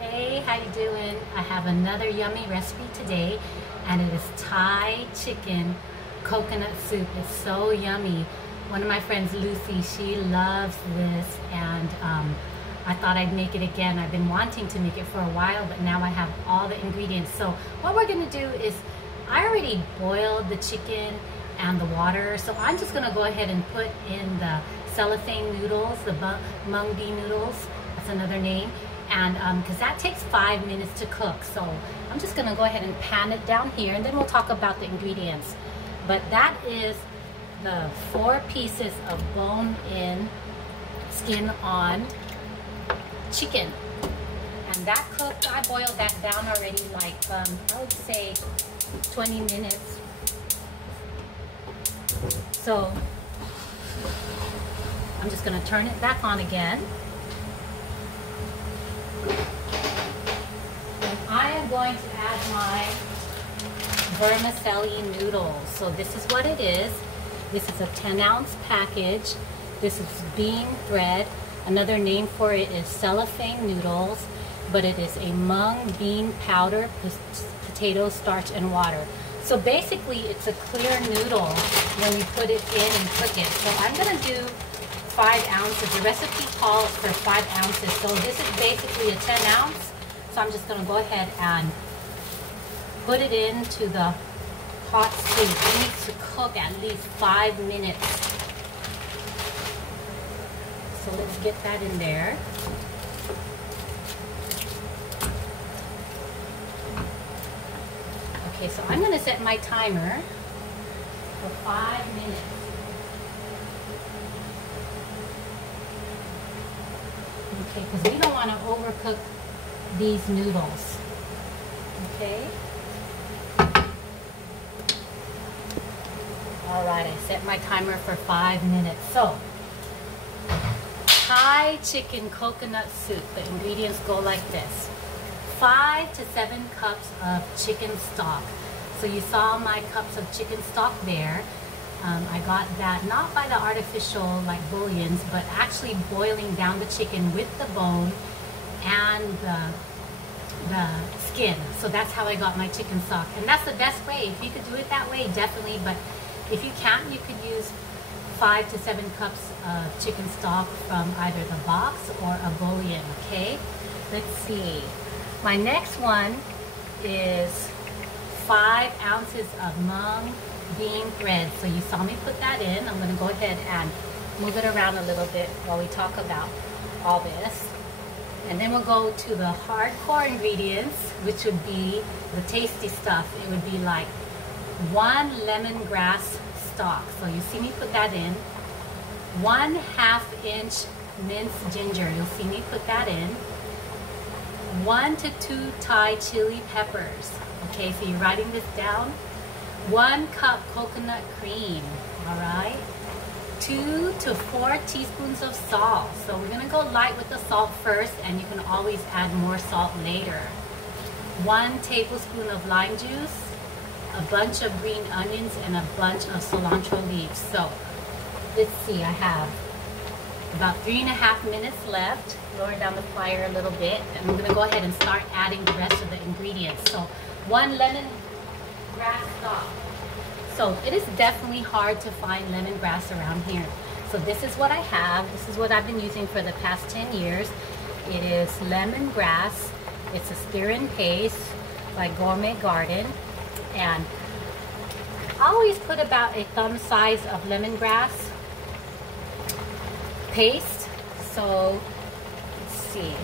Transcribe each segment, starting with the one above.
Hey, how you doing? I have another yummy recipe today, and it is Thai chicken coconut soup. It's so yummy. One of my friends, Lucy, she loves this, and I thought I'd make it again. I've been wanting to make it for a while, but now I have all the ingredients. So what we're gonna do is, I already boiled the chicken and the water, so I'm just gonna go ahead and put in the cellophane noodles, the mung bean noodles, that's another name, and because that takes 5 minutes to cook. So I'm just gonna go ahead and pan it down here, and then we'll talk about the ingredients. But that is the 4 pieces of bone-in, skin-on chicken. And that cooked, I boiled that down already, like I would say 20 minutes. So I'm just gonna turn it back on again. And I am going to add my vermicelli noodles. So this is what it is. This is a 10-ounce package. This is bean thread. Another name for it is cellophane noodles, but it is a mung bean powder, potato starch, and water. So basically it's a clear noodle when you put it in and cook it. So I'm gonna do 5 ounces. The recipe calls for 5 ounces. So this is basically a 10 ounce. So I'm just gonna go ahead and put it into the hot soup. It needs to cook at least 5 minutes. So let's get that in there. Okay, so I'm gonna set my timer for 5 minutes. Okay, because we don't want to overcook these noodles. Okay. All right, I set my timer for 5 minutes. So, Thai chicken coconut soup. The ingredients go like this: 5 to 7 cups of chicken stock. So you saw my cups of chicken stock there. I got that not by the artificial like bouillons, but actually boiling down the chicken with the bone and the skin. So that's how I got my chicken stock, and that's the best way. If you could do it that way, definitely. But if you can't, you could use 5 to 7 cups of chicken stock from either the box or a bouillon. Okay, let's see. My next one is 5 ounces of mung bean thread. So you saw me put that in. I'm going to go ahead and move it around a little bit while we talk about all this. And then we'll go to the hardcore ingredients, which would be the tasty stuff. It would be like 1 lemongrass stalk. So you see me put that in. 1/2 inch minced ginger. You'll see me put that in. 1 to 2 Thai chili peppers. Okay, so you're writing this down. 1 cup coconut cream. All right. 2 to 4 teaspoons of salt. So we're gonna go light with the salt first, and you can always add more salt later. 1 tablespoon of lime juice, a bunch of green onions, and a bunch of cilantro leaves. So let's see, I have about 3.5 minutes left. Lower down the fire a little bit, and I'm gonna go ahead and start adding the rest of the ingredients. So 1 lemongrass stalk. So it is definitely hard to find lemongrass around here. So this is what I have. This is what I've been using for the past 10 years. It is lemongrass. It's a stir-in paste by Gourmet Garden. And I always put about a thumb size of lemongrass paste. So let's see.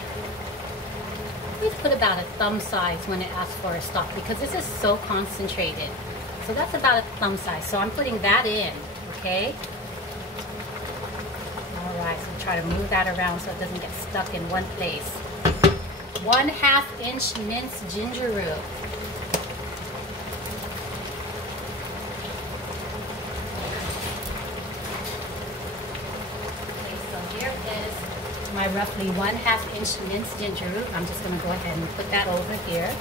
Let's put about a thumb size when it asks for a stock, because this is so concentrated. So that's about a thumb size. So I'm putting that in, okay? All right, so try to move that around so it doesn't get stuck in one place. 1/2 inch minced ginger root. Okay, so here is my roughly 1/2 inch minced ginger root. I'm just gonna go ahead and put that over here.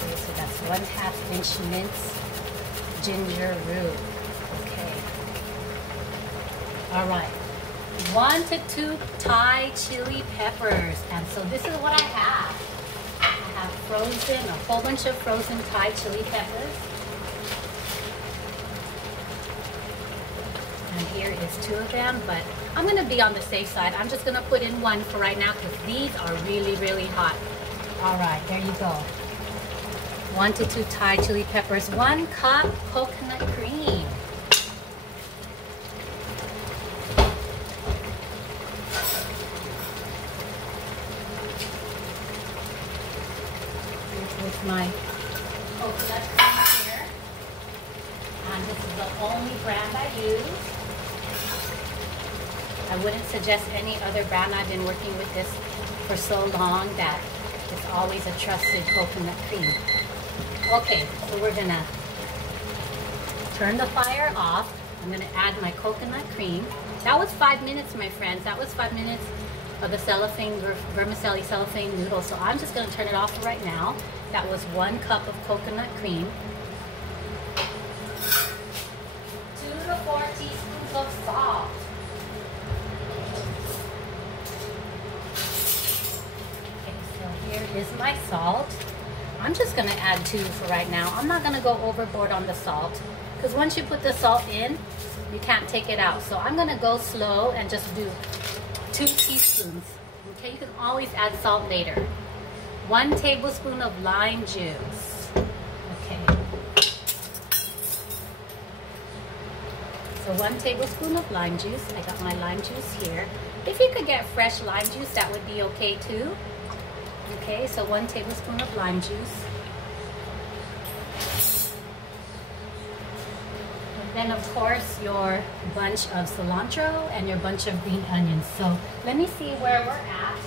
Okay, so that's 1/2 inch mince ginger root. Okay. All right. 1 to 2 Thai chili peppers. And so this is what I have. I have frozen, a whole bunch of frozen Thai chili peppers. And here is 2 of them, but I'm gonna be on the safe side. I'm just gonna put in 1 for right now because these are really, really hot. All right, there you go. 1 to 2 Thai chili peppers, 1 cup coconut cream. Here's my coconut cream here. And this is the only brand I use. I wouldn't suggest any other brand. I've been working with this for so long that it's always a trusted coconut cream. Okay, so we're gonna turn the fire off. I'm gonna add my coconut cream. That was 5 minutes, my friends. That was 5 minutes of the cellophane, vermicelli cellophane noodles. So I'm just gonna turn it off right now. That was 1 cup of coconut cream. 2 to 4 teaspoons of salt. Here is my salt. I'm just gonna add 2 for right now. I'm not gonna go overboard on the salt because once you put the salt in, you can't take it out. So I'm gonna go slow and just do 2 teaspoons. Okay, you can always add salt later. 1 tablespoon of lime juice. Okay. So 1 tablespoon of lime juice. I got my lime juice here. If you could get fresh lime juice, that would be okay too. Okay, so 1 tablespoon of lime juice. And then of course your bunch of cilantro and your bunch of green onions. So let me see where we're at.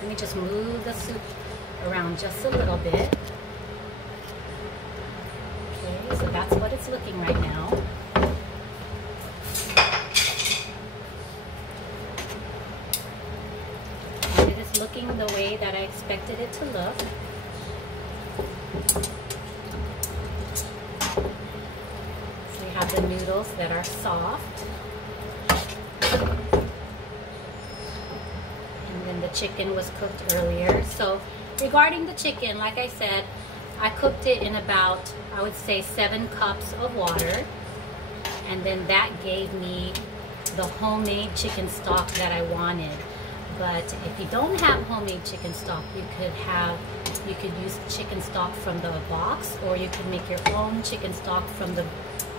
Let me just move the soup around just a little bit. Okay, so that's what it's looking right now. Looking the way that I expected it to look. So we have the noodles that are soft. And then the chicken was cooked earlier. So regarding the chicken, like I said, I cooked it in about, I would say 7 cups of water. And then that gave me the homemade chicken stock that I wanted. But if you don't have homemade chicken stock, you could use chicken stock from the box, or you could make your own chicken stock from the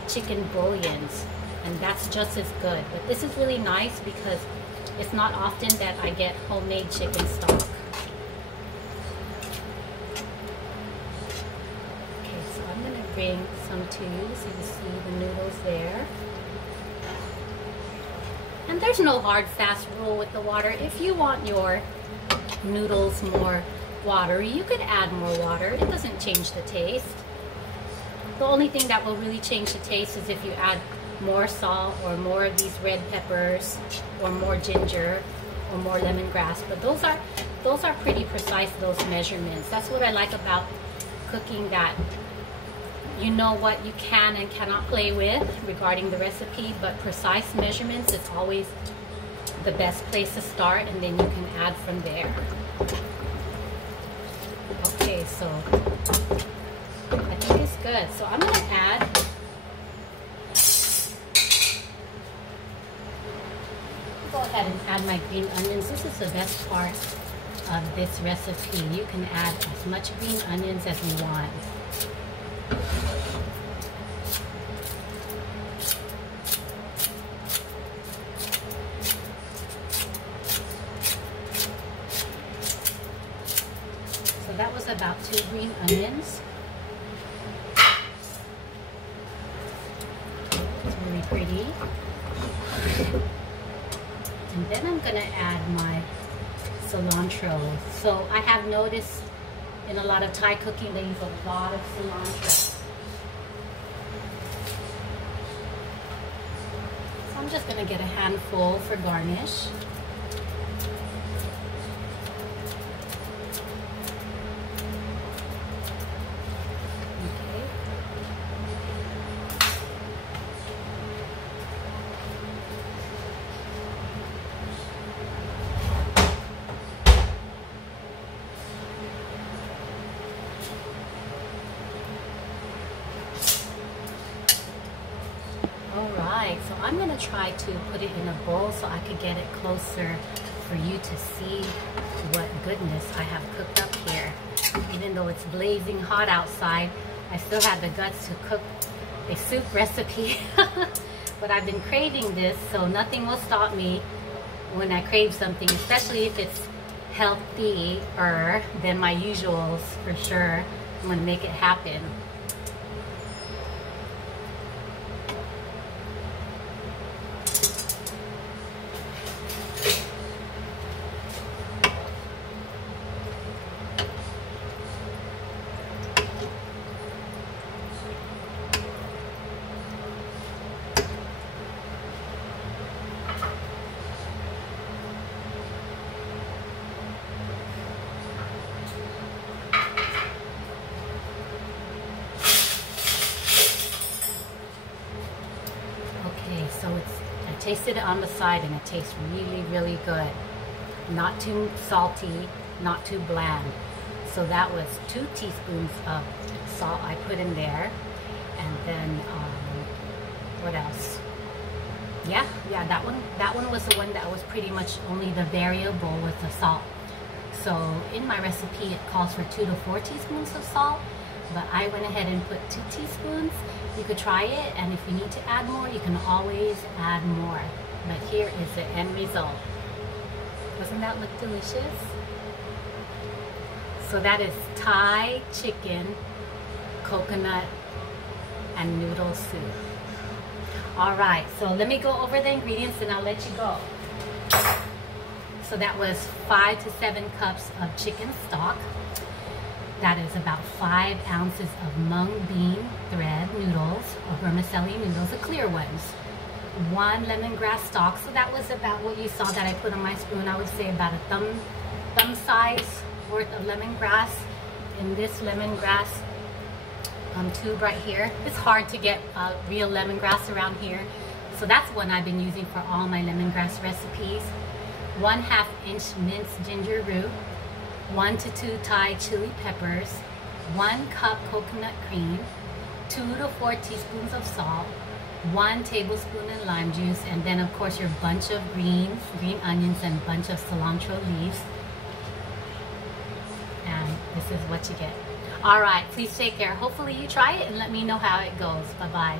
chicken bouillons, and that's just as good. But this is really nice because it's not often that I get homemade chicken stock. Okay, so I'm gonna bring some to you so you see the noodles there. And there's no hard, fast rule with the water. If you want your noodles more watery, you could add more water. It doesn't change the taste. The only thing that will really change the taste is if you add more salt or more of these red peppers or more ginger or more lemongrass. But those are pretty precise, those measurements. That's what I like about cooking, that you know what you can and cannot play with regarding the recipe, but precise measurements is always the best place to start, and then you can add from there. Okay, so I think it's good. So I'm gonna go ahead and add my green onions. This is the best part of this recipe. You can add as much green onions as you want. So that was about 2 green onions. It's really pretty. And then I'm gonna add my cilantro. So I have noticed in a lot of Thai cooking they use a lot of cilantro. So I'm just gonna get a handful for garnish. Okay. All right, so I'm gonna try to put it in a bowl so I could get it closer for you to see what goodness I have cooked up here. Even though it's blazing hot outside, I still had the guts to cook a soup recipe. But I've been craving this, so nothing will stop me when I crave something, especially if it's healthier than my usuals, for sure. I'm gonna make it happen. So I tasted it on the side and it tastes really, really good. Not too salty, not too bland. So that was 2 teaspoons of salt I put in there. And then, what else? Yeah, that one was the one that was pretty much only the variable with the salt. So in my recipe, it calls for 2 to 4 teaspoons of salt. But I went ahead and put 2 teaspoons. You could try it, and if you need to add more, you can always add more. But here is the end result. Doesn't that look delicious? So that is Thai chicken, coconut, and noodle soup. All right, so let me go over the ingredients and I'll let you go. So that was 5 to 7 cups of chicken stock. That is about 5 ounces of mung bean thread noodles, or vermicelli noodles, the clear ones. 1 lemongrass stalk, so that was about what you saw that I put on my spoon. I would say about a thumb size worth of lemongrass in this lemongrass tube right here. It's hard to get real lemongrass around here, so that's one I've been using for all my lemongrass recipes. 1/2 inch minced ginger root, 1 to 2 Thai chili peppers, 1 cup coconut cream, 2 to 4 teaspoons of salt, 1 tablespoon of lime juice, and then of course your bunch of green onions and bunch of cilantro leaves. And this is what you get. All right, please take care. Hopefully you try it and let me know how it goes. Bye-bye.